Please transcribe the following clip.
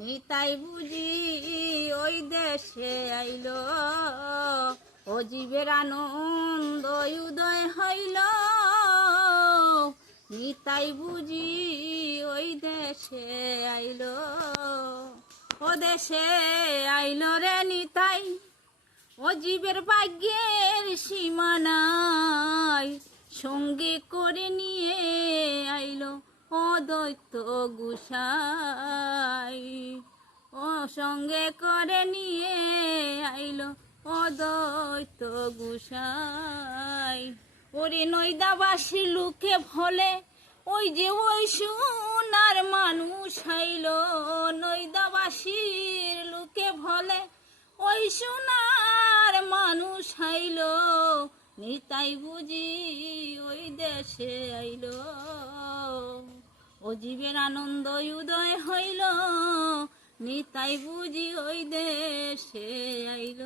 নিতাই বুঝি ওই দেশে আইল, ও জীবের আনন্দ উদয় হইল। নিতাই বুঝি ওই দেশে আইল, ও দেশে আইল রে নিতাই, ও জীবের ভাগ্যের সীমানায় সঙ্গে করে নিয়ে আইল ও দৈত্য গুসাই, ও সঙ্গে করে নিয়ে আইল ও দৈত্য গুসাই। ওরে নৈদাবাসী লোকে ভোলে ওই যে ওই সোনার মানুষ আইল, নৈদাবাসীর লোকে ভোলে ওই সোনার মানুষ আইল। নিতাই বুঝি ওই দেশে আইল, ও জীবের আনন্দ উদয় হইল। নিতাই বুঝি ওই দেশে আইল।